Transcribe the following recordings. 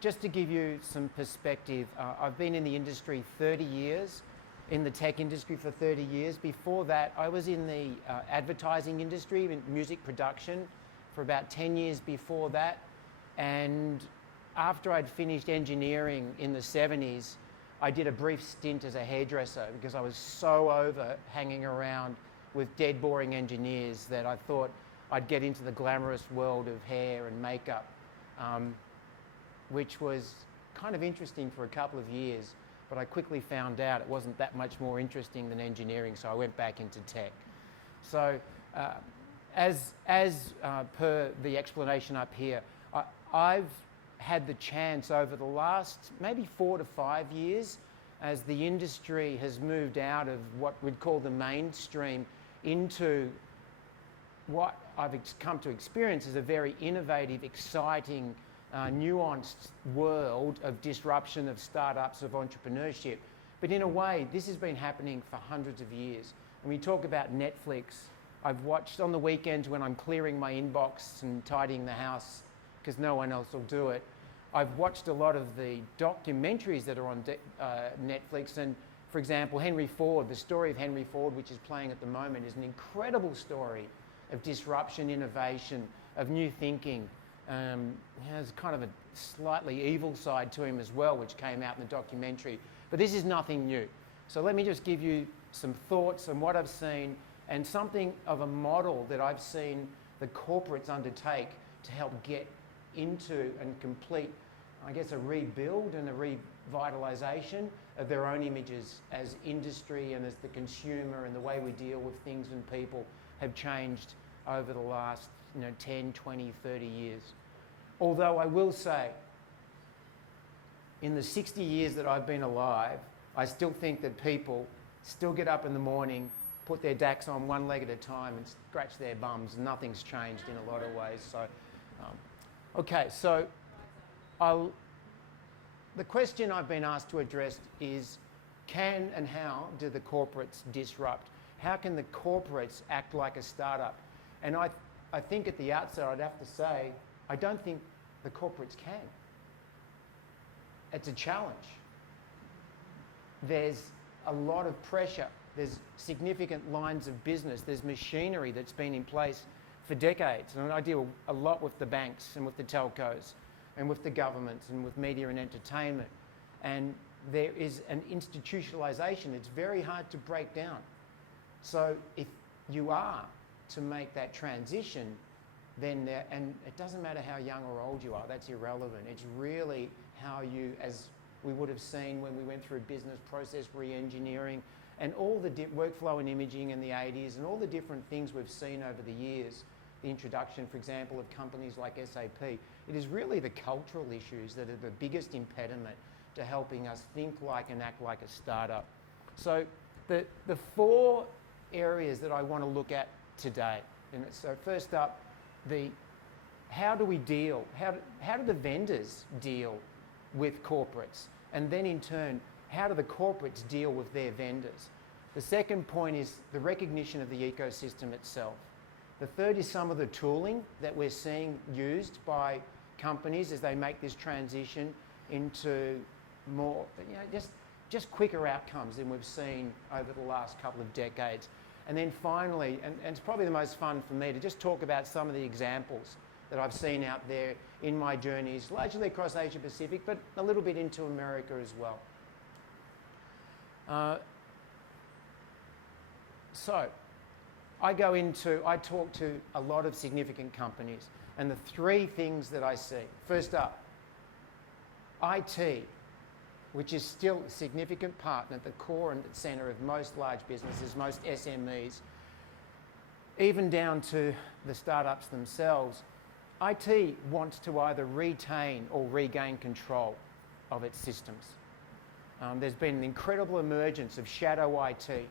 Just to give you some perspective, I've been in the industry 30 years, in the tech industry for 30 years. Before that, I was in the advertising industry, in music production, for about 10 years before that. And after I'd finished engineering in the 70s, I did a brief stint as a hairdresser because I was so over hanging around with dead boring engineers that I thought I'd get into the glamorous world of hair and makeup. Which was kind of interesting for a couple of years, but I quickly found out it wasn't that much more interesting than engineering, so I went back into tech. So as per the explanation up here, I've had the chance over the last maybe 4 to 5 years, as the industry has moved out of what we'd call the mainstream into what I've come to experience as a very innovative, exciting, nuanced world of disruption, of startups, of entrepreneurship. But in a way, this has been happening for hundreds of years. And we talk about Netflix. I've watched on the weekends when I'm clearing my inbox and tidying the house because no one else will do it. I've watched a lot of the documentaries that are on Netflix. And for example, Henry Ford, the story of Henry Ford, which is playing at the moment, is an incredible story of disruption, innovation, of new thinking. Has kind of a slightly evil side to him as well, which came out in the documentary. But this is nothing new. So let me just give you some thoughts on what I've seen and something of a model that I've seen the corporates undertake to help get into and complete, I guess, a rebuild and a revitalisation of their own images as industry and as the consumer, and the way we deal with things and people have changed over the last 10, 20, 30 years. Although I will say, in the 60 years that I've been alive, I still think that people still get up in the morning, put their DAX on one leg at a time and scratch their bums. Nothing's changed in a lot of ways. So, okay, so the question I've been asked to address is, can and how do the corporates disrupt? How can the corporates act like a startup? And I think at the outset I'd have to say, I don't think the corporates can. It's a challenge. There's a lot of pressure. There's significant lines of business. There's machinery that's been in place for decades. And I deal a lot with the banks and with the telcos and with the governments and with media and entertainment. And there is an institutionalization. It's very hard to break down. So if you are to make that transition, then and it doesn't matter how young or old you are, that's irrelevant. It's really how you, as we would have seen when we went through business process re-engineering and all the workflow and imaging in the 80s and all the different things we've seen over the years, the introduction, for example, of companies like SAP, it is really the cultural issues that are the biggest impediment to helping us think like and act like a startup. So the 4 areas that I want to look at today. And so first up, how do we deal? How do the vendors deal with corporates? And then in turn, how do the corporates deal with their vendors? The second point is the recognition of the ecosystem itself. The third is some of the tooling that we're seeing used by companies as they make this transition into more, just quicker outcomes than we've seen over the last couple of decades. And then finally, and it's probably the most fun for me, to just talk about some of the examples that I've seen out there in my journeys, largely across Asia Pacific, but a little bit into America as well. So I talk to a lot of significant companies, and the 3 things that I see. First up, IT, which is still a significant partner at the core and centre of most large businesses, most SMEs, even down to the startups themselves. IT wants to either retain or regain control of its systems. There's been an incredible emergence of shadow IT.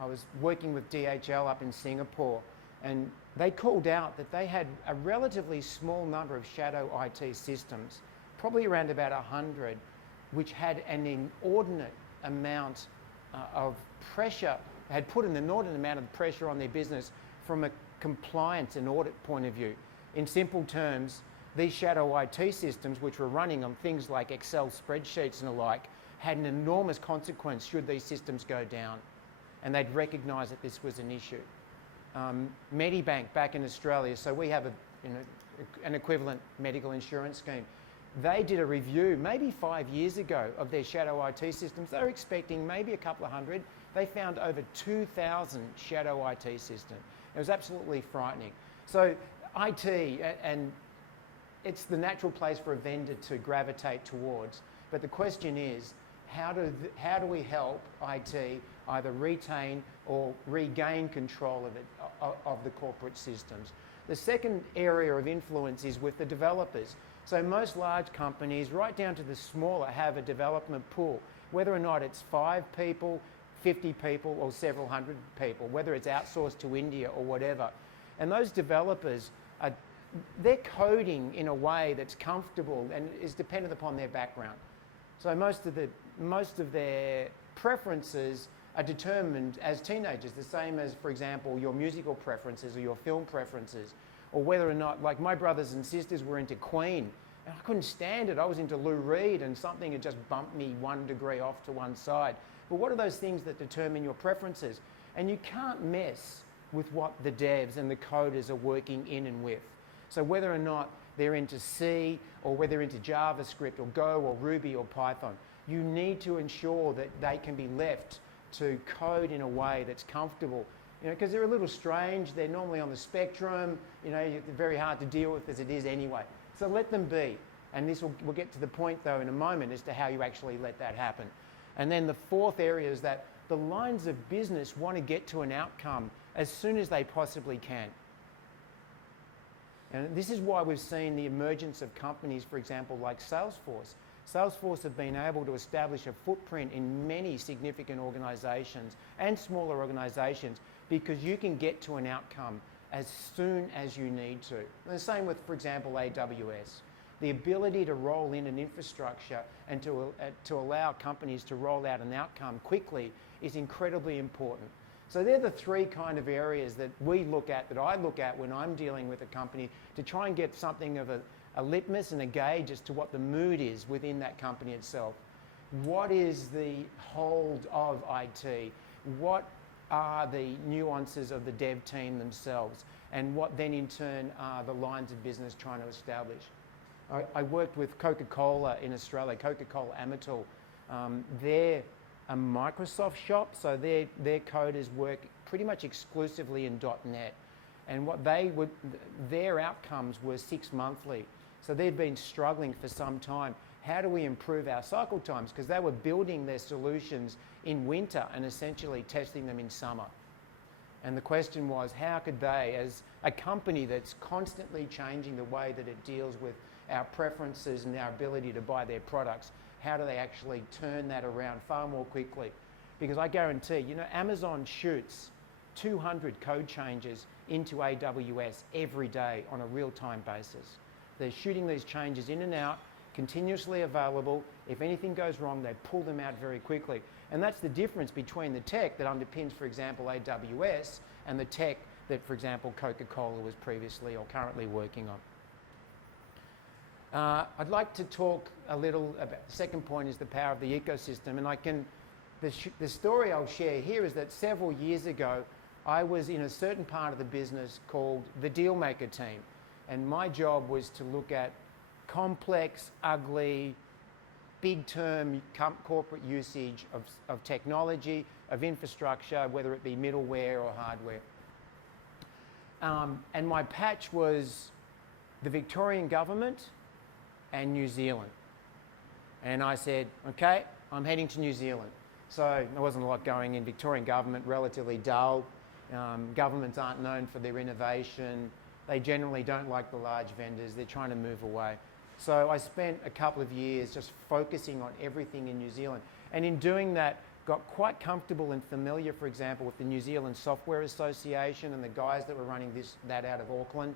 I was working with DHL up in Singapore, and they called out that they had a relatively small number of shadow IT systems, probably around about 100, which had an inordinate amount of pressure, had put an inordinate amount of pressure on their business from a compliance and audit point of view. In simple terms, these shadow IT systems, which were running on things like Excel spreadsheets and the like, had an enormous consequence should these systems go down. And they'd recognise that this was an issue. Medibank back in Australia, so we have an equivalent medical insurance scheme. They did a review maybe 5 years ago of their shadow IT systems. They were expecting maybe a couple of hundred. They found over 2,000 shadow IT systems. It was absolutely frightening. So IT, and it's the natural place for a vendor to gravitate towards. But the question is, how do we help IT either retain or regain control of it, of the corporate systems? The second area of influence is with the developers. So most large companies, right down to the smaller, have a development pool, whether or not it's 5 people, 50 people, or several hundred people, whether it's outsourced to India or whatever. And those developers, they're coding in a way that's comfortable and is dependent upon their background. So most of their preferences are determined as teenagers, the same as, for example, your musical preferences or your film preferences, or whether or not, like my brothers and sisters were into Queen, and I couldn't stand it. I was into Lou Reed, and something had just bumped me 1 degree off to one side. But what are those things that determine your preferences? And you can't mess with what the devs and the coders are working in and with. So whether or not they're into C, or whether they're into JavaScript or Go or Ruby or Python, you need to ensure that they can be left to code in a way that's comfortable. Because they're a little strange, they're normally on the spectrum, they're very hard to deal with as it is anyway. So let them be. And we'll get to the point though in a moment as to how you actually let that happen. And then the fourth area is that the lines of business want to get to an outcome as soon as they possibly can. And this is why we've seen the emergence of companies, for example, like Salesforce. Salesforce have been able to establish a footprint in many significant organisations and smaller organisations because you can get to an outcome as soon as you need to. And the same with, for example, AWS. The ability to roll in an infrastructure and to allow companies to roll out an outcome quickly is incredibly important. So they're the three kind of areas that we look at, that I look at when I'm dealing with a company to try and get something of a litmus and a gauge as to what the mood is within that company itself. What is the hold of IT? What are the nuances of the dev team themselves? And what then in turn are the lines of business trying to establish? I worked with Coca-Cola in Australia, Coca-Cola Amatil. They're a Microsoft shop, so their coders work pretty much exclusively in .NET. And their outcomes were 6 monthly. So they've been struggling for some time. How do we improve our cycle times? Because they were building their solutions in winter and essentially testing them in summer. And the question was, how could they, as a company that's constantly changing the way that it deals with our preferences and our ability to buy their products, how do they actually turn that around far more quickly? Because I guarantee, Amazon shoots 200 code changes into AWS every day on a real-time basis. They're shooting these changes in and out, continuously available. If anything goes wrong, they pull them out very quickly. And that's the difference between the tech that underpins, for example, AWS and the tech that, for example, Coca-Cola was previously or currently working on. I'd like to talk a little about, the second point is the power of the ecosystem. And the story I'll share here is that several years ago, I was in a certain part of the business called the Dealmaker team. And my job was to look at complex, ugly, big-term corporate usage of technology, of infrastructure, whether it be middleware or hardware. And my patch was the Victorian government and New Zealand. And I said, okay, I'm heading to New Zealand. So there wasn't a lot going in. Victorian government, relatively dull. Governments aren't known for their innovation. They generally don't like the large vendors. They're trying to move away. So I spent a couple of years just focusing on everything in New Zealand. And in doing that, got quite comfortable and familiar, for example, with the New Zealand Software Association and the guys that were running that out of Auckland,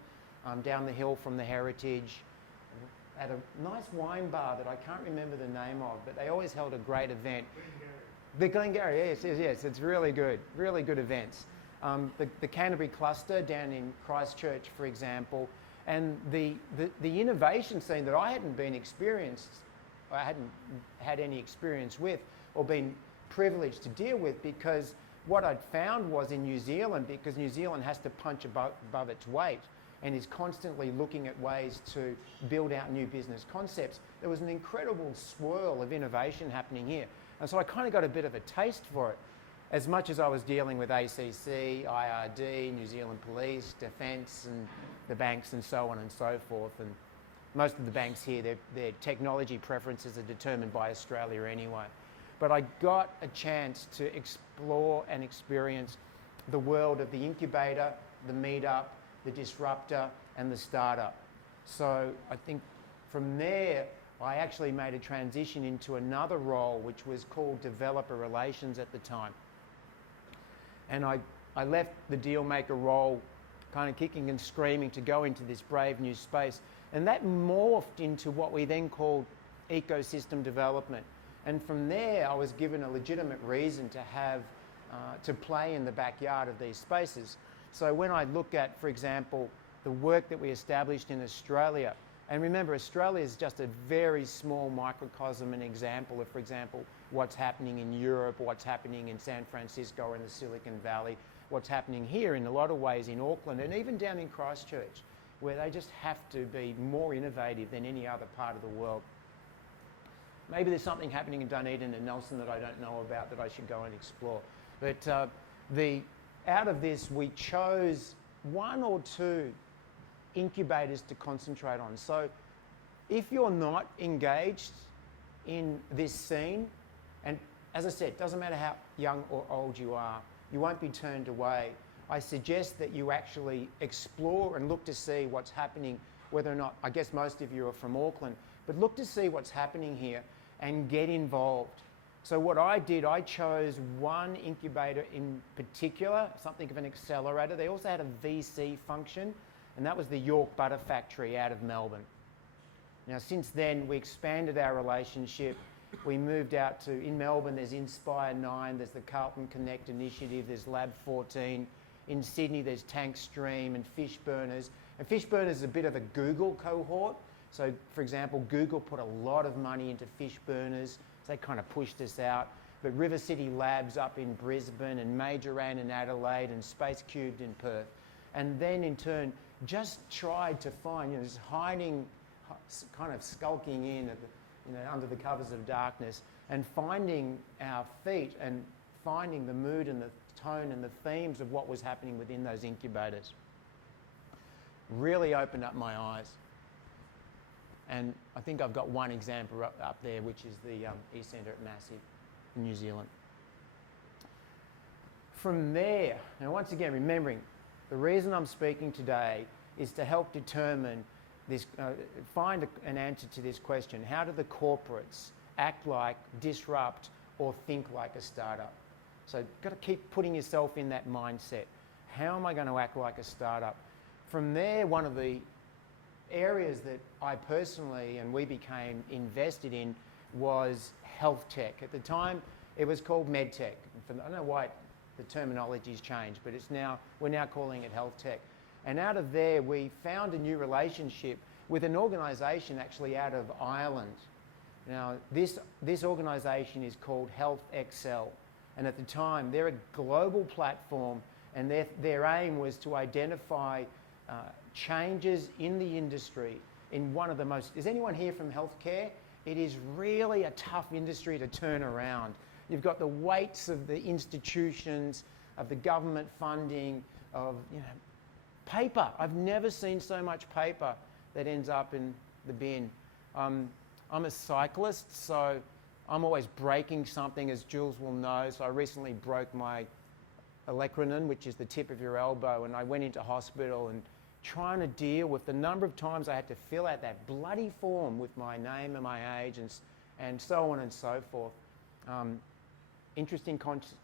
down the hill from the Heritage, at a nice wine bar that I can't remember the name of, but they always held a great event. The Glengarry, yes, it's really good events. the Canterbury cluster down in Christchurch, for example, and the innovation scene that I hadn't had any experience with or been privileged to deal with, because what I'd found was in New Zealand, because New Zealand has to punch above its weight and is constantly looking at ways to build out new business concepts, there was an incredible swirl of innovation happening here. And so I kind of got a bit of a taste for it. As much as I was dealing with ACC, IRD, New Zealand Police, Defence, and the banks and so on and so forth. And most of the banks here, their technology preferences are determined by Australia anyway. But I got a chance to explore and experience the world of the incubator, the meetup, the disruptor, and the startup. So I think from there, I actually made a transition into another role, which was called developer relations at the time. And I left the deal maker role kind of kicking and screaming to go into this brave new space. And that morphed into what we then called ecosystem development. And from there, I was given a legitimate reason to have, to play in the backyard of these spaces. So when I look at, for example, the work that we established in Australia, and remember, Australia is just a very small microcosm and example of, for example, what's happening in Europe, what's happening in San Francisco or in the Silicon Valley, what's happening here in a lot of ways in Auckland and even down in Christchurch, where they just have to be more innovative than any other part of the world. Maybe there's something happening in Dunedin and Nelson that I don't know about that I should go and explore. But out of this, we chose one or two incubators to concentrate on. So if you're not engaged in this scene, and as I said, it doesn't matter how young or old you are, you won't be turned away. I suggest that you actually explore and look to see what's happening, whether or not, I guess most of you are from Auckland, but look to see what's happening here and get involved. So what I did, I chose one incubator in particular, something of an accelerator. They also had a VC function, and that was the York Butter Factory out of Melbourne. Now, since then, we expanded our relationship. We moved out to, in Melbourne, there's Inspire 9, there's the Carlton Connect Initiative, there's Lab 14. In Sydney, there's Tank Stream and Fishburners. And Fishburners is a bit of a Google cohort. So, for example, Google put a lot of money into Fishburners. So they kind of pushed us out. But River City Labs up in Brisbane and Majoran in Adelaide and Space Cubed in Perth. And then, in turn, just tried to find, just hiding, kind of skulking in at the, under the covers of darkness and finding our feet and finding the mood and the tone and the themes of what was happening within those incubators. Really opened up my eyes. And I think I've got one example up there, which is the e-centre at Mast in New Zealand. From there, now once again, remembering, the reason I'm speaking today is to help determine this, find an answer to this question. How do the corporates act like, disrupt, or think like a startup? So you've got to keep putting yourself in that mindset. How am I going to act like a startup? From there, one of the areas that I personally and we became invested in was health tech. At the time, it was called med tech. I don't know why the terminology's changed, but we're now calling it health tech. And out of there, we found a new relationship with an organisation actually out of Ireland. Now, this organisation is called Health Excel. And at the time, they're a global platform, and their aim was to identify changes in the industry in one of the most... Is anyone here from healthcare? It is really a tough industry to turn around. You've got the weights of the institutions, of the government funding, of paper. I've never seen so much paper that ends up in the bin. I'm a cyclist, so I'm always breaking something, as Jules will know. So I recently broke my olecranon, which is the tip of your elbow, and I went into hospital and trying to deal with the number of times I had to fill out that bloody form with my name and my age and so on and so forth. Interesting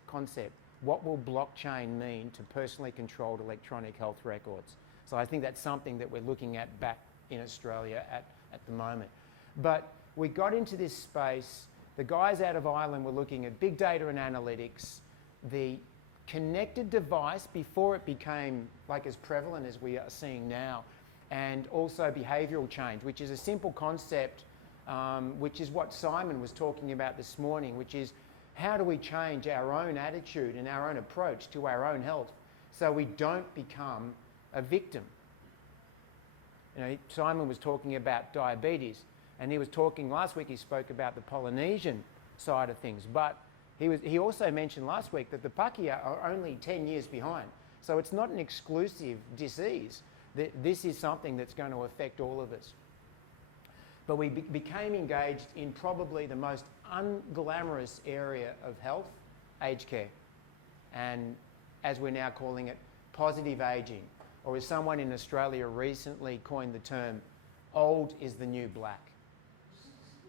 concept. What will blockchain mean to personally controlled electronic health records? So I think that's something that we're looking at back in Australia at the moment. But we got into this space. The guys out of Ireland were looking at big data and analytics. The connected device before it became like as prevalent as we are seeing now, and also behavioural change, which is a simple concept, which is what Simon was talking about this morning, which is how do we change our own attitude and our own approach to our own health so we don't become a victim. You know, Simon was talking about diabetes, and he was talking last week, he spoke about the Polynesian side of things, but he also mentioned last week that the Pakeha are only 10 years behind. So it's not an exclusive disease. This is something that's going to affect all of us. But we became engaged in probably the most unglamorous area of health, aged care. And as we're now calling it, positive aging. Or as someone in Australia recently coined the term, old is the new black.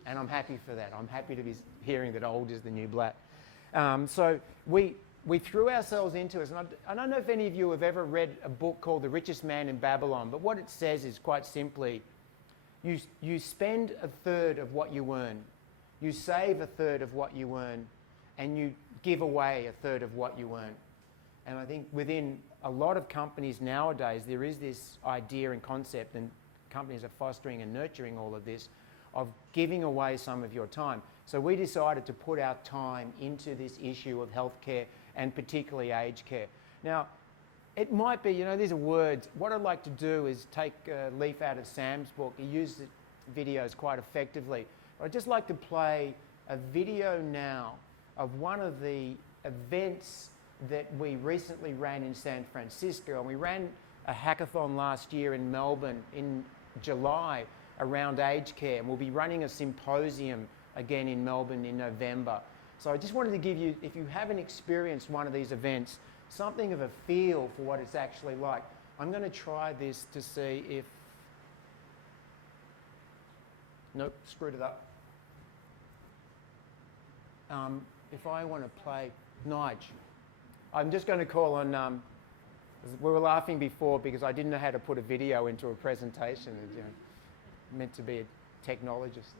And I'm happy for that. I'm happy to be hearing that old is the new black. So we threw ourselves into it. And I don't know if any of you have ever read a book called The Richest Man in Babylon, but what it says is quite simply, you spend a third of what you earn, you save a third of what you earn, and you give away a third of what you earn. And I think within a lot of companies nowadays, there is this idea and concept, and companies are fostering and nurturing all of this, of giving away some of your time. So we decided to put our time into this issue of healthcare and particularly aged care. Now, it might be, you know, these are words. What I'd like to do is take a leaf out of Sam's book. He used the videos quite effectively. I'd just like to play a video now of one of the events that we recently ran in San Francisco. And we ran a hackathon last year in Melbourne in July around aged care. And we'll be running a symposium again in Melbourne in November. So I just wanted to give you, if you haven't experienced one of these events, something of a feel for what it's actually like. I'm going to try this to see if... Nope, screwed it up. If I want to play Nige, I'm just going to call on... we were laughing before because I didn't know how to put a video into a presentation. It's, you know, meant to be a technologist.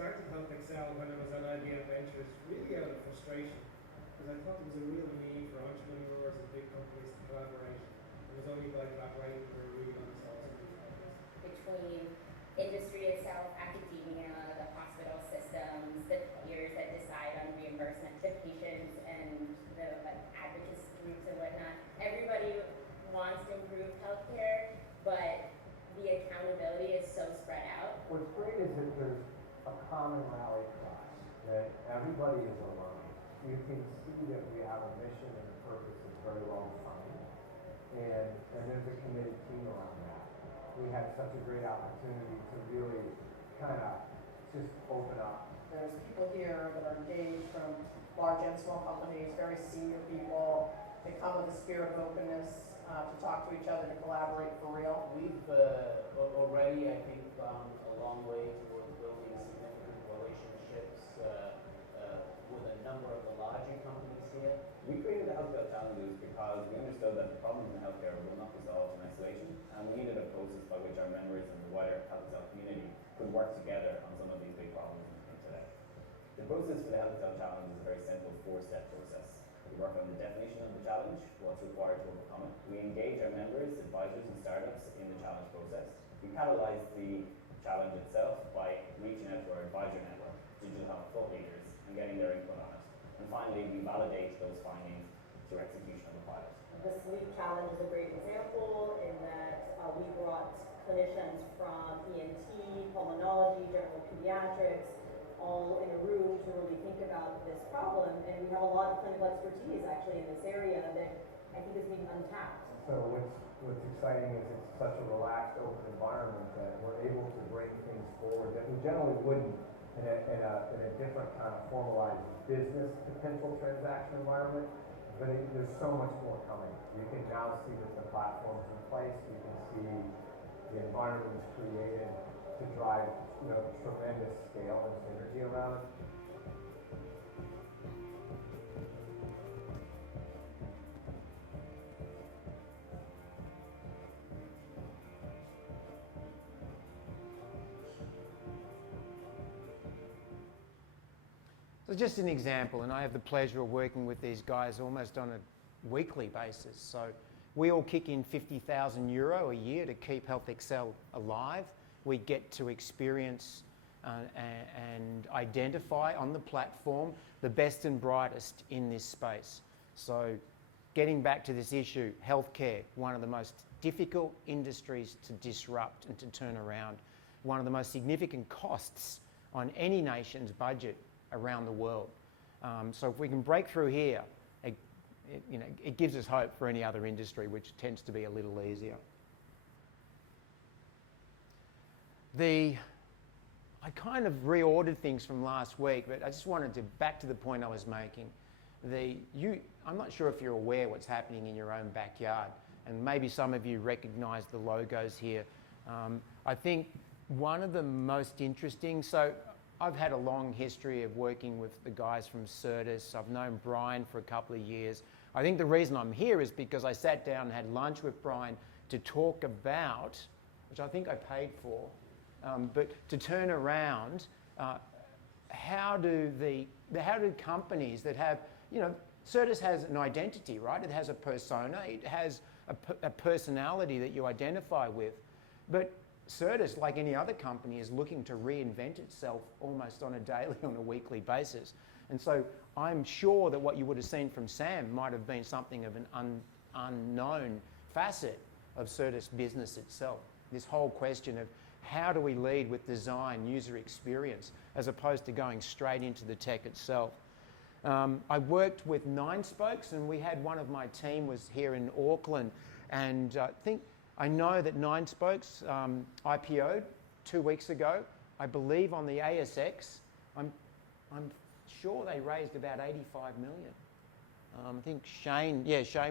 Started Health Excel when I was on IBM Ventures, really out of frustration, because I thought there was a real need for entrepreneurs and big companies to collaborate. It was only by collaborating we were really going to solve some of these problems. Between industry itself, academia, the hospital systems, the payers that decide on reimbursement, the patients, and the advocacy groups and whatnot, everybody wants to improve healthcare, but the accountability is so spread out. What's great is that there's a common rally cry, that everybody is aligned. You can see that we have a mission and a purpose that's very well defined, and there's a committed team around that. We had such a great opportunity to really kind of just open up. There's people here that are engaged from large and small companies, very senior people. They come with a spirit of openness to talk to each other, to collaborate for real. We've already, I think, gone a long way towards building significant relationships with a number of the larger companies here. We created the Healthcare Challenges because we understood that the problems in healthcare will not be solved in isolation, and we needed a process by which our members and the wider healthcare community could work together on some of these big problems in today. The process for the Healthcare Challenge is a very simple four-step process. We work on the definition of the challenge, what's required to overcome it. We engage our members, advisors and startups in the challenge process. We catalyze the challenge itself by reaching out to our advisor network, digital health thought leaders, and getting their input on it. And finally, we validate those findings through execution of the pilot. The sleep challenge is a great example in that we brought clinicians from ENT, pulmonology, general pediatrics, all in a room to really think about this problem, and we have a lot of clinical expertise actually in this area that I think is being untapped. So what's exciting is it's such a relaxed, open environment that we're able to bring things forward that we generally wouldn't in a different kind of formalized business potential transaction environment. But there's so much more coming. You can now see that the platform's in place. You can see the environment is created to drive, you know, tremendous scale and synergy around. So just an example, and I have the pleasure of working with these guys almost on a weekly basis. So we all kick in €50,000 a year to keep Health Excel alive. We get to experience and identify on the platform the best and brightest in this space. So getting back to this issue, healthcare, one of the most difficult industries to disrupt and to turn around, one of the most significant costs on any nation's budget around the world. So if we can break through here, it gives us hope for any other industry, which tends to be a little easier. I kind of reordered things from last week, but I just wanted to back to the point I was making. I'm not sure if you're aware what's happening in your own backyard, and maybe some of you recognise the logos here. I think one of the most interesting, so I've had a long history of working with the guys from Certus. I've known Brian for a couple of years. I think the reason I'm here is because I sat down and had lunch with Brian to talk about, which I think I paid for, but to turn around, how do companies that have, Certus has an identity, right? It has a persona, it has a personality that you identify with, but Certus, like any other company, is looking to reinvent itself almost on a daily, on a weekly basis. And so I'm sure that what you would have seen from Sam might have been something of an unknown facet of Certus business itself. This whole question of how do we lead with design, user experience, as opposed to going straight into the tech itself. I worked with 9 Spokes, and we had one of my team was here in Auckland, and I know that 9 Spokes IPO'd 2 weeks ago. I believe on the ASX, I'm sure they raised about 85 million. I think Shane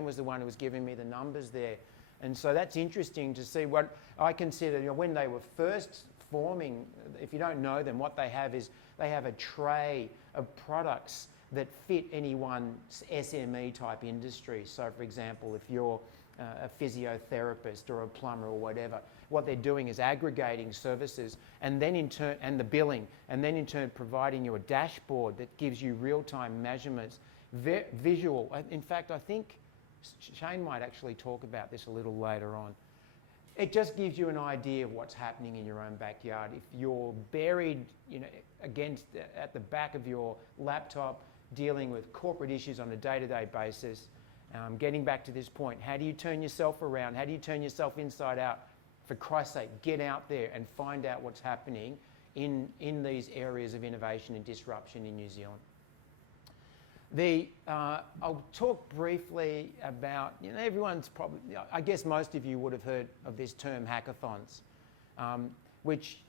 was the one who was giving me the numbers there. And so that's interesting to see what I consider, when they were first forming, if you don't know them, what they have is they have a tray of products that fit anyone's SME type industry. So for example, if you're a physiotherapist or a plumber or whatever, what they're doing is aggregating services and then in turn, and the billing, and then in turn providing you a dashboard that gives you real-time measurements, visual. In fact, I think Shane might actually talk about this a little later on. It just gives you an idea of what's happening in your own backyard. If you're buried, at the back of your laptop, dealing with corporate issues on a day-to-day basis, getting back to this point, how do you turn yourself around? How do you turn yourself inside out? For Christ's sake, get out there and find out what's happening in these areas of innovation and disruption in New Zealand. I'll talk briefly about, everyone's probably, I guess most of you would have heard of this term hackathons, which,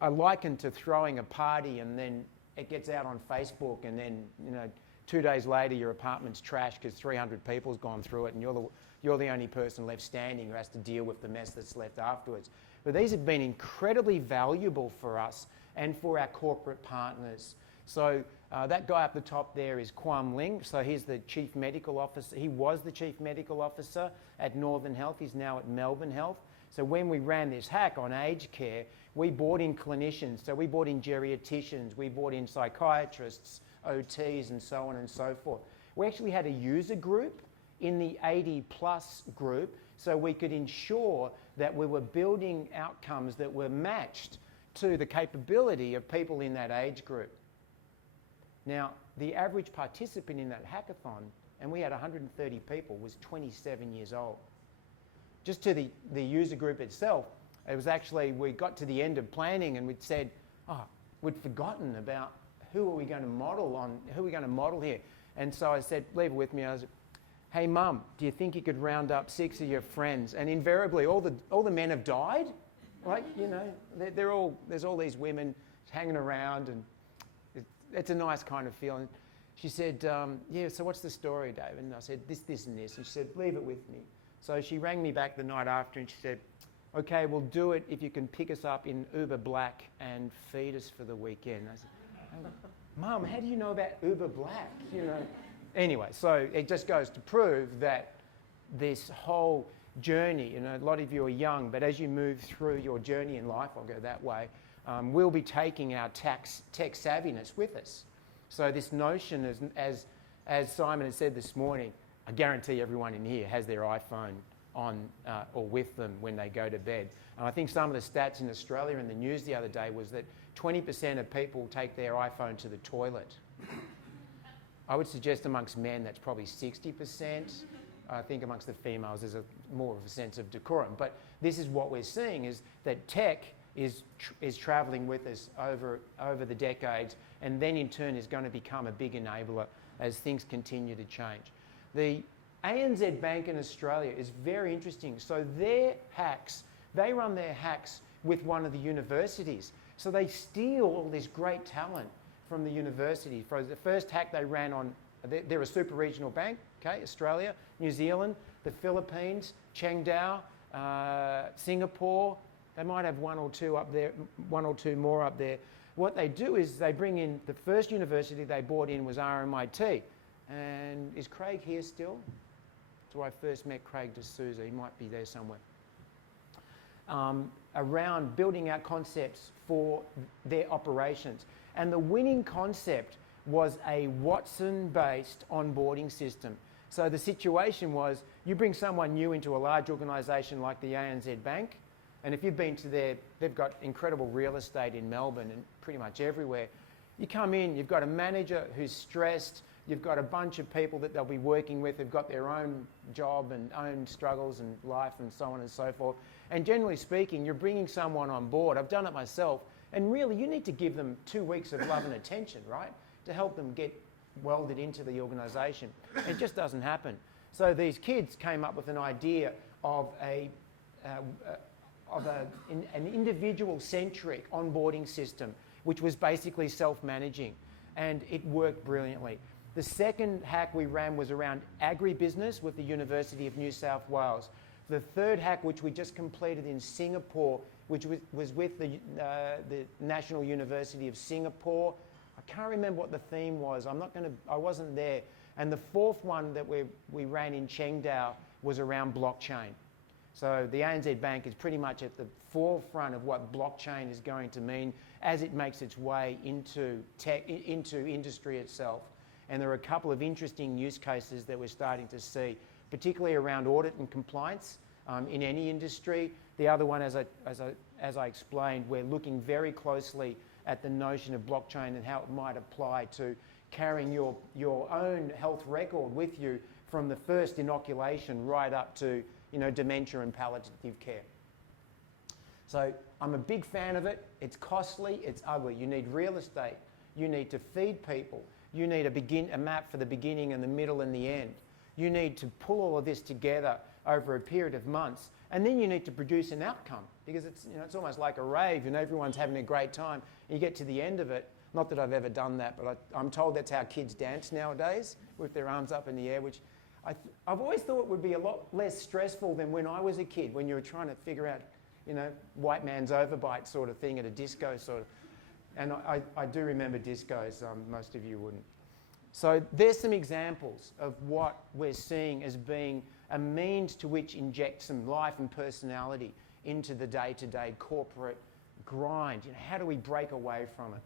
I liken to throwing a party and then it gets out on Facebook and then, 2 days later your apartment's trashed because 300 people's gone through it and you're the only person left standing who has to deal with the mess that's left afterwards. But these have been incredibly valuable for us and for our corporate partners. So that guy up the top there is Kwam Ling. So he's the Chief Medical Officer. He was the Chief Medical Officer at Northern Health. He's now at Melbourne Health. So when we ran this hack on aged care, we brought in clinicians. So we brought in geriatricians, we brought in psychiatrists, OTs, and so on and so forth. We actually had a user group in the 80 plus group so we could ensure that we were building outcomes that were matched to the capability of people in that age group. Now, the average participant in that hackathon, and we had 130 people, was 27 years old. Just to the user group itself, it was actually, we got to the end of planning and we'd said, we'd forgotten about who are we going to model here? And so I said, leave it with me. I was, hey mum, do you think you could round up 6 of your friends? And invariably all the men have died. Like, there's all these women hanging around and it's a nice kind of feeling. She said, so what's the story, David? And I said, this and this. And she said, leave it with me. So she rang me back the night after and she said, okay, we'll do it if you can pick us up in Uber Black and feed us for the weekend. I said, Mum, how do you know about Uber Black? Anyway, so it just goes to prove that this whole journey, a lot of you are young, but as you move through your journey in life, I'll go that way, we'll be taking our tech savviness with us. So this notion, as Simon had said this morning, I guarantee everyone in here has their iPhone on or with them when they go to bed. And I think some of the stats in Australia in the news the other day was that 20% of people take their iPhone to the toilet. I would suggest amongst men that's probably 60%. I think amongst the females there's more of a sense of decorum. But this is what we're seeing, is that tech is travelling with us over the decades, and then in turn is going to become a big enabler as things continue to change. The ANZ Bank in Australia is very interesting. So their hacks, they run their hacks with one of the universities. So they steal all this great talent from the university. For the first hack they ran on, they're a super regional bank, okay, Australia, New Zealand, the Philippines, Chengdu, Singapore. They might have one or two more up there. What they do is they bring in, the first university they brought in was RMIT. And is Craig here still? That's where I first met Craig D'Souza. He might be there somewhere. Around building out concepts for their operations. And the winning concept was a Watson-based onboarding system. So the situation was, you bring someone new into a large organisation like the ANZ Bank, and if you've been to they've got incredible real estate in Melbourne and pretty much everywhere. You come in, you've got a manager who's stressed, you've got a bunch of people that they'll be working with who've got their own job and own struggles and life and so on and so forth. And generally speaking, you're bringing someone on board. I've done it myself. And really, you need to give them 2 weeks of love and attention, right? To help them get welded into the organisation. It just doesn't happen. So these kids came up with an idea of an individual-centric onboarding system, which was basically self-managing. And it worked brilliantly. The second hack we ran was around agribusiness with the University of New South Wales. The third hack, which we just completed in Singapore, which was with the National University of Singapore. I can't remember what the theme was. I wasn't there. And the fourth one that we ran in Chengdu was around blockchain. So the ANZ Bank is pretty much at the forefront of what blockchain is going to mean as it makes its way into tech, into industry itself. And there are a couple of interesting use cases that we're starting to see, particularly around audit and compliance in any industry. The other one, as I explained, we're looking very closely at the notion of blockchain and how it might apply to carrying your own health record with you from the first inoculation right up to dementia and palliative care. So I'm a big fan of it. It's costly, it's ugly. You need real estate. You need to feed people. You need a map for the beginning and the middle and the end. You need to pull all of this together over a period of months, and then you need to produce an outcome, because it's almost like a rave and everyone's having a great time. And you get to the end of it, not that I've ever done that, but I'm told that's how kids dance nowadays, with their arms up in the air, which I've always thought would be a lot less stressful than when I was a kid, when you were trying to figure out, white man's overbite sort of thing at a disco sort of. And I do remember discos, most of you wouldn't. So there's some examples of what we're seeing as being a means to which inject some life and personality into the day-to-day corporate grind. How do we break away from it?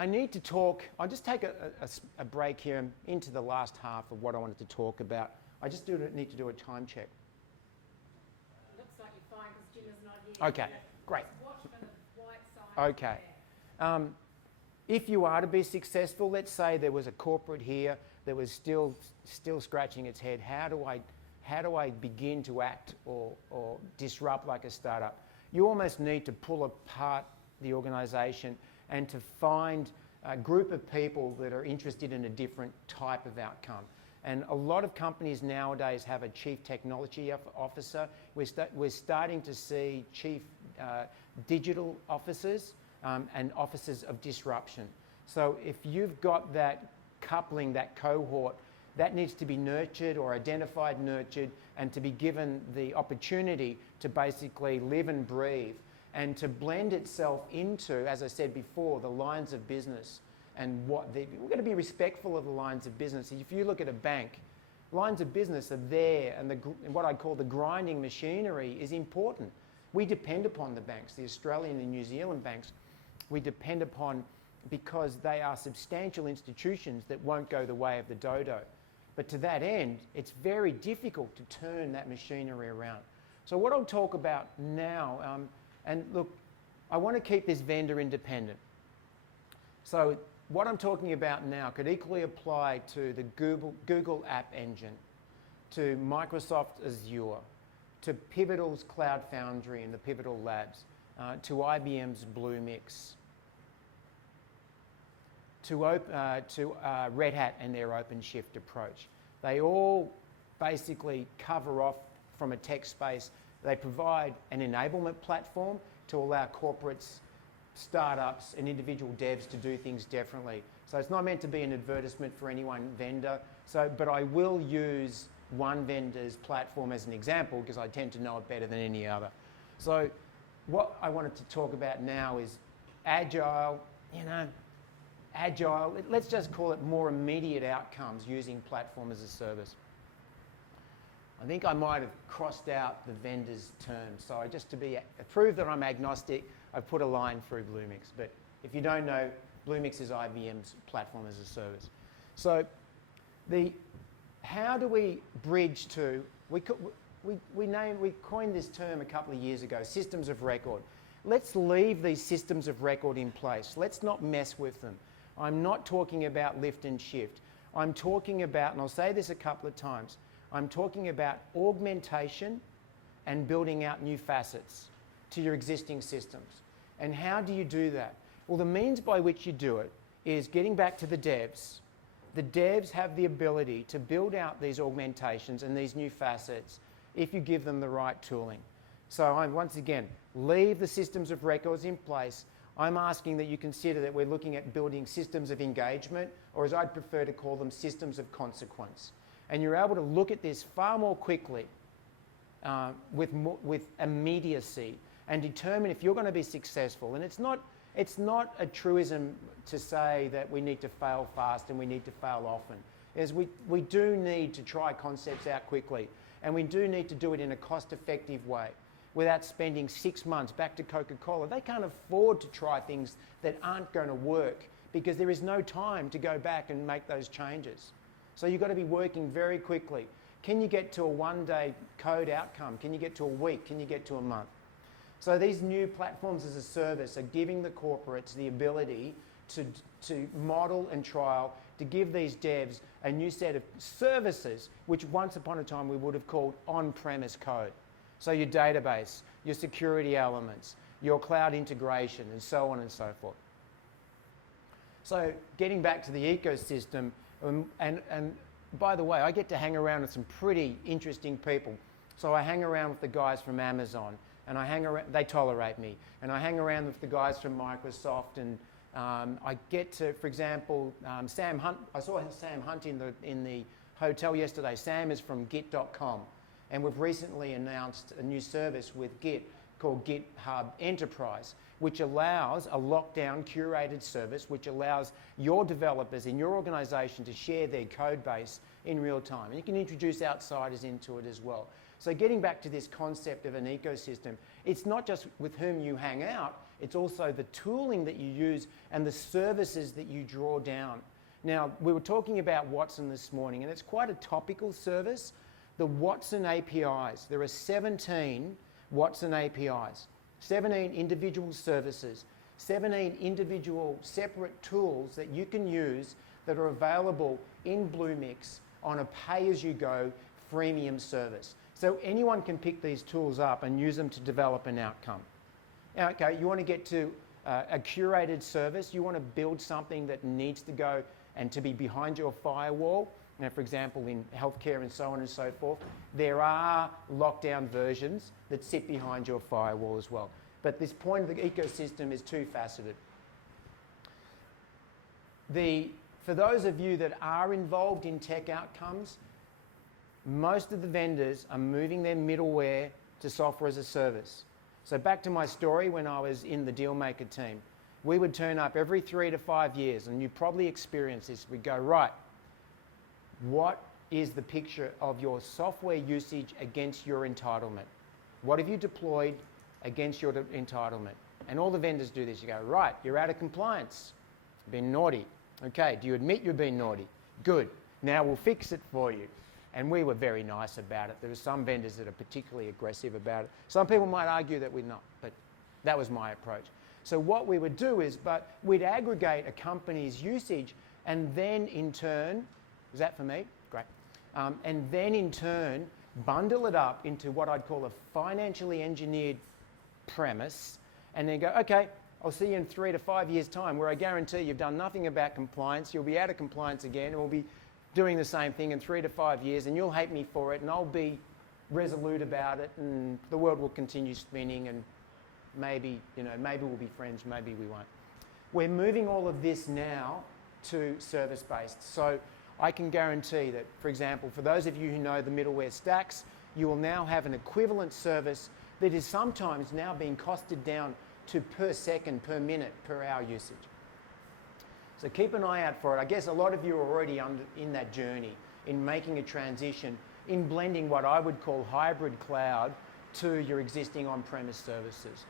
I need to talk, I'll just take a break here into the last half of what I wanted to talk about. I just need to do a time check. Looks like you're fine because Jim is not here. Okay, great. Watch for the white sign. Okay. If you are to be successful, let's say there was a corporate here that was still scratching its head. How do I begin to act or disrupt like a startup? You almost need to pull apart the organisation and to find a group of people that are interested in a different type of outcome. And a lot of companies nowadays have a chief technology officer. We're starting to see chief digital officers and officers of disruption. So if you've got that coupling, that cohort, that needs to be nurtured or identified, nurtured, and to be given the opportunity to basically live and breathe and to blend itself into, as I said before, the lines of business. And we're going to be respectful of the lines of business. If you look at a bank, lines of business are there, and what I call the grinding machinery is important. We depend upon the banks, the Australian and New Zealand banks. We depend upon because they are substantial institutions that won't go the way of the dodo. But to that end, it's very difficult to turn that machinery around. So what I'll talk about now, and look, I want to keep this vendor independent. So what I'm talking about now could equally apply to the Google App Engine, to Microsoft Azure, to Pivotal's Cloud Foundry and the Pivotal Labs, to IBM's Bluemix, to Red Hat and their OpenShift approach. They all basically cover off from a tech space. They provide an enablement platform to allow corporates, startups, and individual devs to do things differently. So it's not meant to be an advertisement for any one vendor, but I will use one vendor's platform as an example because I tend to know it better than any other. So what I wanted to talk about now is agile, let's just call it more immediate outcomes using platform as a service. I think I might have crossed out the vendor's terms. So just to prove that I'm agnostic, I've put a line through Bluemix. But if you don't know, Bluemix is IBM's platform as a service. So how do we bridge to, we coined this term a couple of years ago, systems of record. Let's leave these systems of record in place. Let's not mess with them. I'm not talking about lift and shift. I'm talking about, and I'll say this a couple of times, I'm talking about augmentation and building out new facets to your existing systems. And how do you do that? Well, the means by which you do it is getting back to the devs. The devs have the ability to build out these augmentations and these new facets if you give them the right tooling. So once again, leave the systems of records in place. I'm asking that you consider that we're looking at building systems of engagement, or as I'd prefer to call them, systems of consequence. And you're able to look at this far more quickly with immediacy and determine if you're going to be successful. And it's not a truism to say that we need to fail fast and we need to fail often. As we do need to try concepts out quickly, and we do need to do it in a cost-effective way without spending 6 months. Back to Coca-Cola, they can't afford to try things that aren't going to work because there is no time to go back and make those changes. So you've got to be working very quickly. Can you get to a one-day code outcome? Can you get to a week? Can you get to a month? So these new platforms as a service are giving the corporates the ability to model and trial, to give these devs a new set of services, which once upon a time we would have called on-premise code. So your database, your security elements, your cloud integration, and so on and so forth. So getting back to the ecosystem, and by the way, I get to hang around with some pretty interesting people. So I hang around with the guys from Amazon, and they tolerate me. And I hang around with the guys from Microsoft, and I get to, for example, Sam Hunt. I saw Sam Hunt in the hotel yesterday. Sam is from Git.com, and we've recently announced a new service with Git called GitHub Enterprise, which allows a lockdown curated service, which allows your developers in your organization to share their code base in real time. And you can introduce outsiders into it as well. So getting back to this concept of an ecosystem, it's not just with whom you hang out, it's also the tooling that you use and the services that you draw down. Now, we were talking about Watson this morning, and it's quite a topical service. The Watson APIs, there are 17 Watson APIs, 17 individual services, 17 individual separate tools that you can use that are available in Bluemix on a pay-as-you-go freemium service. So anyone can pick these tools up and use them to develop an outcome. Okay, you want to get to a curated service, you want to build something that needs to go and to be behind your firewall. Now, for example, in healthcare and so on and so forth, there are lockdown versions that sit behind your firewall as well. But this point of the ecosystem is two-faceted. For those of you that are involved in tech outcomes, most of the vendors are moving their middleware to software as a service. So back to my story when I was in the Dealmaker team. We would turn up every 3 to 5 years, and you probably experienced this. We'd go, right, what is the picture of your software usage against your entitlement? What have you deployed against your entitlement? And all the vendors do this. You go, right, you're out of compliance. Been naughty. Okay, do you admit you've been naughty? Good. Now we'll fix it for you. And we were very nice about it. There are some vendors that are particularly aggressive about it. Some people might argue that we're not, but that was my approach. So what we would do is, we'd aggregate a company's usage and then in turn, is that for me? Great. And then in turn, bundle it up into what I'd call a financially engineered premise and then go, okay, I'll see you in 3 to 5 years' time where I guarantee you've done nothing about compliance, you'll be out of compliance again, and we'll be doing the same thing in 3 to 5 years and you'll hate me for it and I'll be resolute about it and the world will continue spinning and maybe we'll be friends, maybe we won't. We're moving all of this now to service-based. So I can guarantee that, for example, for those of you who know the middleware stacks, you will now have an equivalent service that is sometimes now being costed down to per second, per minute, per hour usage. So keep an eye out for it. I guess a lot of you are already in that journey, in making a transition, in blending what I would call hybrid cloud to your existing on-premise services.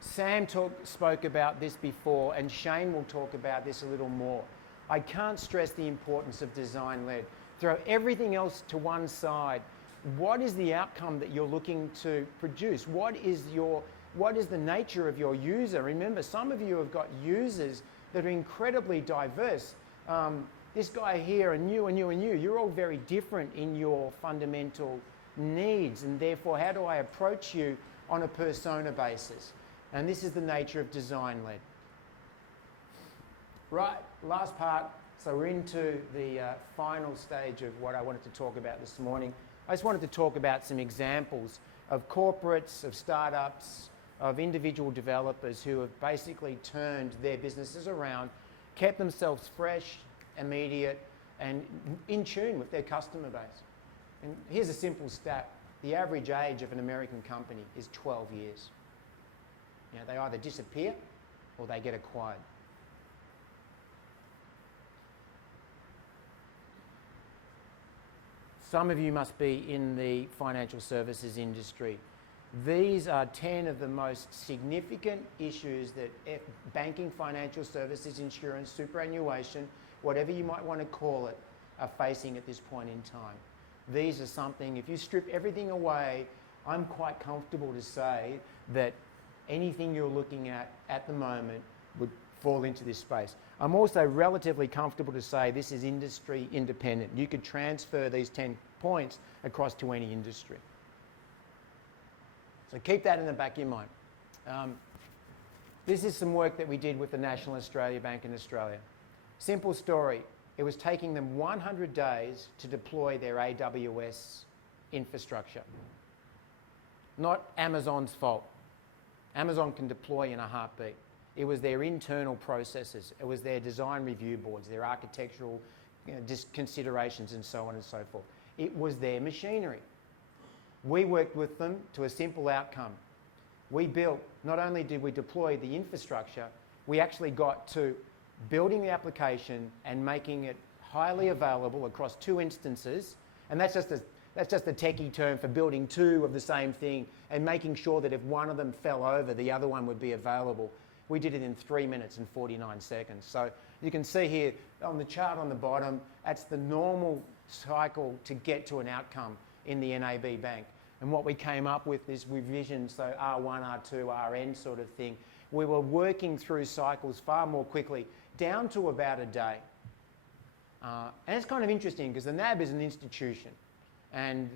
Sam spoke about this before, and Shane will talk about this a little more. I can't stress the importance of design-led. Throw everything else to one side. What is the outcome that you're looking to produce? What is the nature of your user? Remember, some of you have got users that are incredibly diverse. This guy here and you and you and you, you're all very different in your fundamental needs, and therefore how do I approach you on a persona basis? And this is the nature of design-led. Right, last part. So we're into the final stage of what I wanted to talk about this morning. I just wanted to talk about some examples of corporates, of startups, of individual developers who have basically turned their businesses around, kept themselves fresh, immediate, and in tune with their customer base. And here's a simple stat. The average age of an American company is 12 years. They either disappear or they get acquired. Some of you must be in the financial services industry. These are 10 of the most significant issues that banking, financial services, insurance, superannuation, whatever you might want to call it, are facing at this point in time. These are something, if you strip everything away, I'm quite comfortable to say that anything you're looking at the moment would fall into this space. I'm also relatively comfortable to say this is industry independent. You could transfer these 10 points across to any industry. So keep that in the back of your mind. This is some work that we did with the National Australia Bank in Australia. Simple story. It was taking them 100 days to deploy their AWS infrastructure. Not Amazon's fault. Amazon can deploy in a heartbeat. It was their internal processes. It was their design review boards, their architectural considerations and so on and so forth. It was their machinery. We worked with them to a simple outcome. We built, not only did we deploy the infrastructure, we actually got to building the application and making it highly available across 2 instances. And that's just a techie term for building 2 of the same thing and making sure that if one of them fell over, the other one would be available. We did it in 3 minutes and 49 seconds. So you can see here on the chart on the bottom, that's the normal cycle to get to an outcome in the NAB bank. And what we came up with is revisions, so R1, R2, RN sort of thing. We were working through cycles far more quickly, down to about a day. And it's kind of interesting because the NAB is an institution. And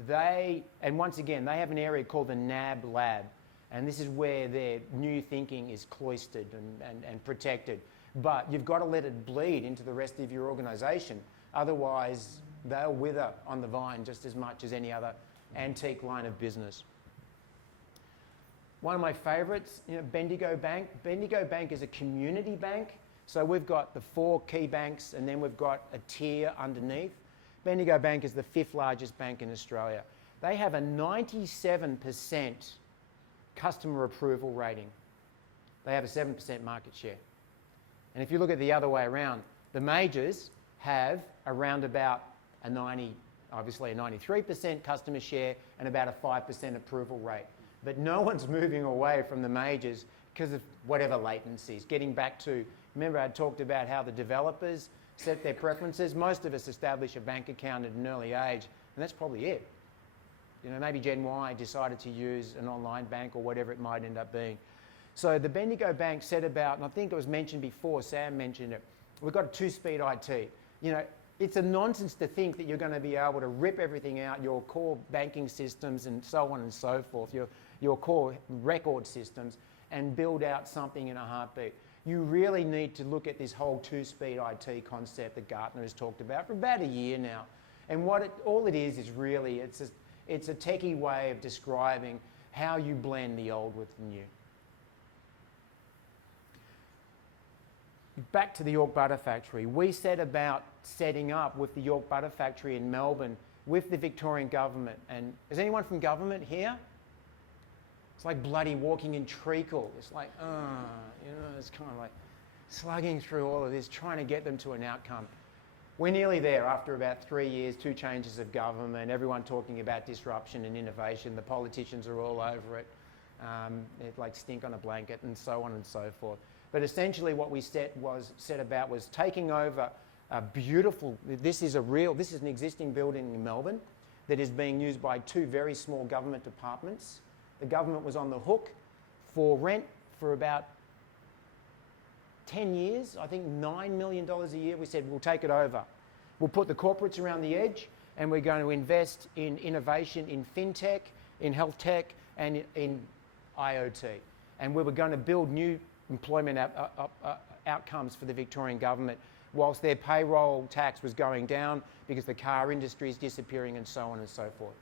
once again, they have an area called the NAB Lab. And this is where their new thinking is cloistered and protected. But you've got to let it bleed into the rest of your organisation. Otherwise, they'll wither on the vine just as much as any other antique line of business. One of my favourites, Bendigo Bank. Bendigo Bank is a community bank. So we've got the 4 key banks and then we've got a tier underneath. Bendigo Bank is the 5th largest bank in Australia. They have a 97% customer approval rating. They have a 7% market share. And if you look at the other way around, the majors have around about obviously a 93% customer share and about a 5% approval rate. But no one's moving away from the majors because of whatever latencies, getting back to Remember, I talked about how the developers set their preferences. Most of us establish a bank account at an early age, and that's probably it. You know, maybe Gen Y decided to use an online bank or whatever it might end up being. So the Bendigo Bank set about, and I think it was mentioned before, Sam mentioned it, we've got a two-speed IT. You know, it's a nonsense to think that you're going to be able to rip everything out, your core banking systems and so on and so forth, your core record systems, and build out something in a heartbeat. You really need to look at this whole two-speed IT concept that Gartner has talked about for about a year now. And all it is really, it's a techie way of describing how you blend the old with the new. Back to the York Butter Factory. We set about setting up with the York Butter Factory in Melbourne with the Victorian government. And is anyone from government here? It's like bloody walking in treacle. It's like, it's kind of like slugging through all of this, trying to get them to an outcome. We're nearly there after about 3 years, 2 changes of government, everyone talking about disruption and innovation. The politicians are all over it. It's like stink on a blanket and so on and so forth. But essentially what we set about was taking over a beautiful, this is an existing building in Melbourne that is being used by 2 very small government departments. The government was on the hook for rent for about 10 years, I think $9 million a year. We said, we'll take it over. We'll put the corporates around the edge and we're going to invest in innovation in fintech, in health tech and in IoT. And we were going to build new employment outcomes for the Victorian government whilst their payroll tax was going down because the car industry is disappearing and so on and so forth.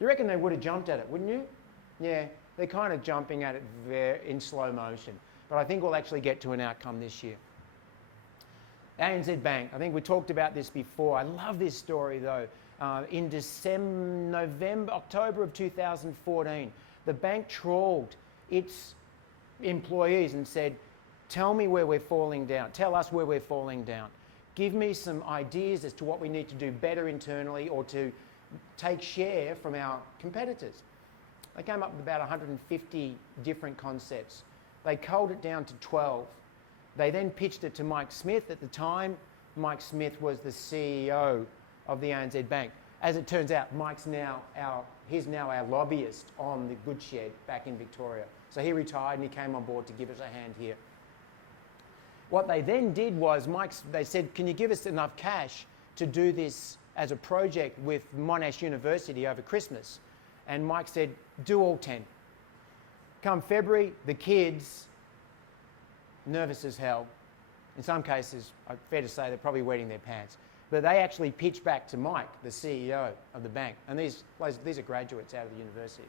You reckon they would have jumped at it, wouldn't you? Yeah, they're kind of jumping at it in slow motion. But I think we'll actually get to an outcome this year. ANZ Bank, I think we talked about this before. I love this story though. In October of 2014, the bank trawled its employees and said, tell me where we're falling down. Tell us where we're falling down. Give me some ideas as to what we need to do better internally or to take share from our competitors. They came up with about 150 different concepts. They culled it down to 12. They then pitched it to Mike Smith. At the time, Mike Smith was the CEO of the ANZ Bank. As it turns out, he's now our lobbyist on the Goodshed back in Victoria. So he retired and he came on board to give us a hand here. What they then did was, they said, can you give us enough cash to do this as a project with Monash University over Christmas? And Mike said, do all 10. Come February, the kids, nervous as hell. In some cases, fair to say, they're probably wetting their pants. But they actually pitched back to Mike, the CEO of the bank. And these are graduates out of the university.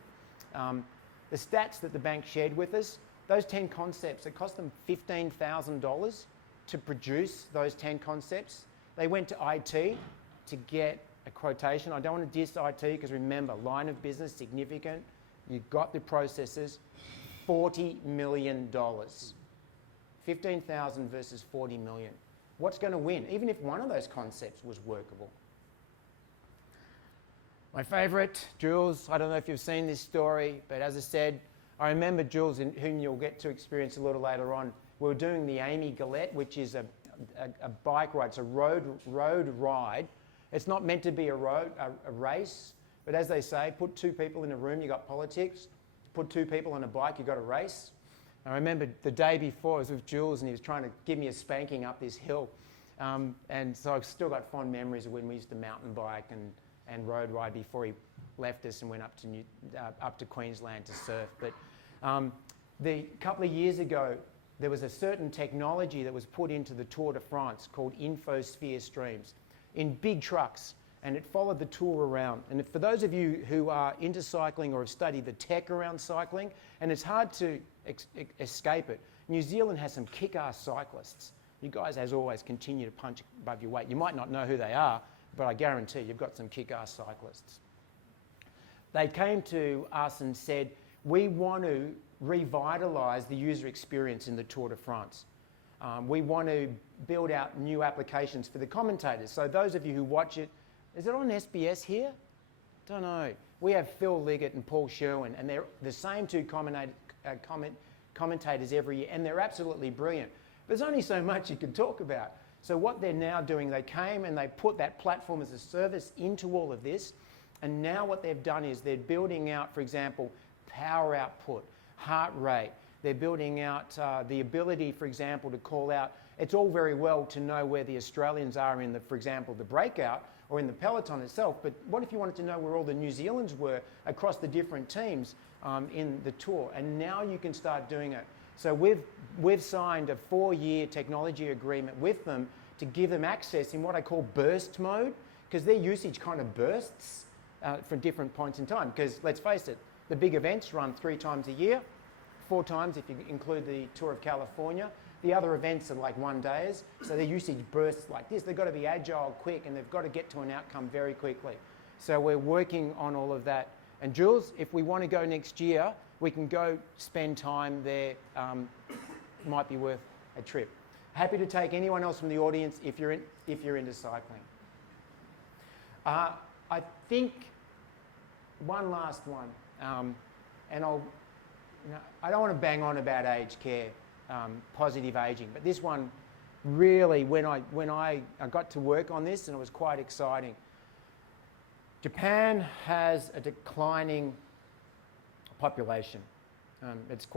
The stats that the bank shared with us, those 10 concepts, it cost them $15,000 to produce those 10 concepts. They went to IT to get a quotation. I don't want to diss IT because remember, line of business, significant. You've got the processes, $40 million. 15,000 versus 40 million. What's going to win? Even if one of those concepts was workable. My favourite, Jules, I don't know if you've seen this story, but as I said, I remember Jules, whom you'll get to experience a little later on. We were doing the Amy Gillette, which is a bike ride. It's a road ride. It's not meant to be a race, but as they say, put 2 people in a room, you got politics. Put 2 people on a bike, you got a race. I remember the day before I was with Jules and he was trying to give me a spanking up this hill. And so I've still got fond memories of when we used to mountain bike and road ride before he left us and went up to Queensland to surf. But a couple of years ago, there was a certain technology that was put into the Tour de France called Infosphere Streams in big trucks, and it followed the tour around. And for those of you who are into cycling or have studied the tech around cycling, and it's hard to escape it, New Zealand has some kick-ass cyclists. You guys, as always, continue to punch above your weight. You might not know who they are, but I guarantee you've got some kick-ass cyclists. They came to us and said, we want to revitalise the user experience in the Tour de France. We want to build out new applications for the commentators. So those of you who watch it, is it on SBS here? Don't know. We have Phil Liggett and Paul Sherwin, and they're the same 2 commentators every year, and they're absolutely brilliant. There's only so much you can talk about. So what they're now doing, they came and they put that platform as a service into all of this. And now what they've done is they're building out, for example, power output, heart rate. They're building out the ability, for example, to call out. It's all very well to know where the Australians are in the, for example, the breakout or in the peloton itself. But what if you wanted to know where all the New Zealanders were across the different teams in the tour? And now you can start doing it. So we've signed a 4-year technology agreement with them to give them access in what I call burst mode, because their usage kind of bursts from different points in time. Because let's face it, the big events run 3 times a year, 4 times if you include the Tour of California. The other events are like 1 days, so their usage bursts like this. They've got to be agile, quick, and they've got to get to an outcome very quickly. So we're working on all of that. And Jules, if we want to go next year, we can go spend time there. Might be worth a trip. Happy to take anyone else from the audience if you're into cycling. I think one last one, and I don't want to bang on about aged care, positive aging, but this one really, when I got to work on this, and it was quite exciting. Japan has a declining population. It's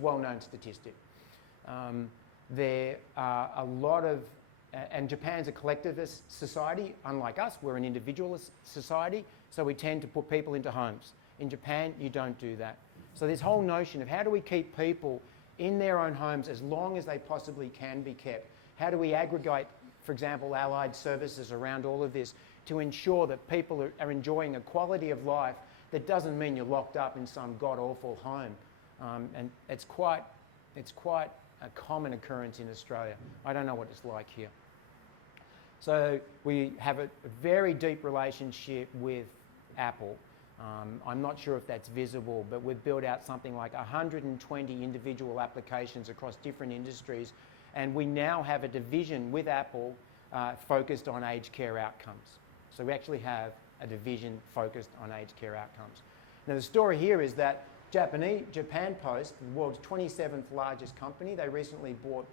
well-known statistic. There are a lot of, and Japan's a collectivist society, unlike us, we're an individualist society, so we tend to put people into homes. In Japan, you don't do that. So this whole notion of how do we keep people in their own homes as long as they possibly can be kept? How do we aggregate, for example, allied services around all of this to ensure that people are enjoying a quality of life that doesn't mean you're locked up in some god-awful home? And it's quite a common occurrence in Australia. I don't know what it's like here. So we have a very deep relationship with Apple. I'm not sure if that's visible, but we've built out something like 120 individual applications across different industries, and we now have a division with Apple focused on aged care outcomes. So we actually have a division focused on aged care outcomes. Now the story here is that Japan Post, the world's 27th largest company, they recently bought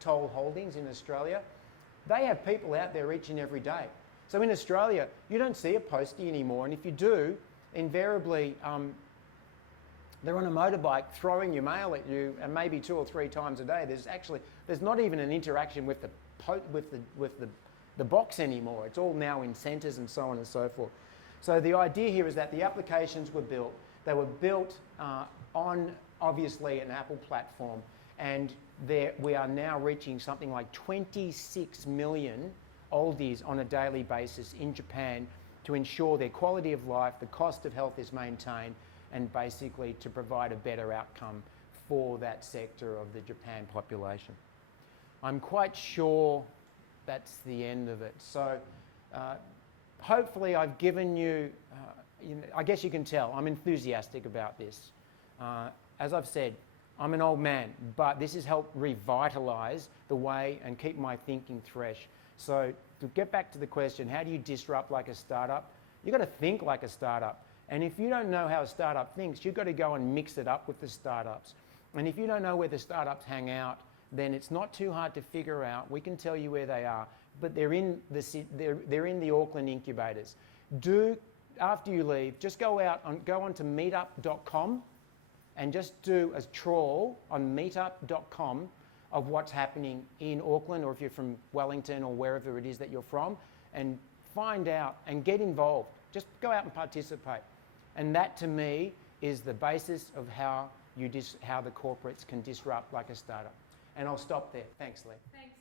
Toll Holdings in Australia. They have people out there each and every day. So in Australia, you don't see a postie anymore, and if you do, invariably they're on a motorbike throwing your mail at you, and maybe 2 or 3 times a day. There's not even an interaction with the box anymore. It's all now in centres and so on and so forth. So the idea here is that the applications were built. They were built on, obviously, an Apple platform, and we are now reaching something like 26 million oldies on a daily basis in Japan to ensure their quality of life, the cost of health is maintained, and basically to provide a better outcome for that sector of the Japan population. I'm quite sure that's the end of it. So hopefully I've given you, I guess you can tell, I'm enthusiastic about this. As I've said, I'm an old man, but this has helped revitalise the way and keep my thinking fresh. So to get back to the question, how do you disrupt like a startup? You've got to think like a startup. And if you don't know how a startup thinks, you've got to go and mix it up with the startups. And if you don't know where the startups hang out, then it's not too hard to figure out. We can tell you where they are, but they're in the Auckland incubators. After you leave, just go onto meetup.com and just do a trawl on meetup.com of what's happening in Auckland, or if you're from Wellington or wherever it is that you're from, and find out and get involved. Just go out and participate. And that, to me, is the basis of how the corporates can disrupt like a startup. And I'll stop there. Thanks, Lee. Thank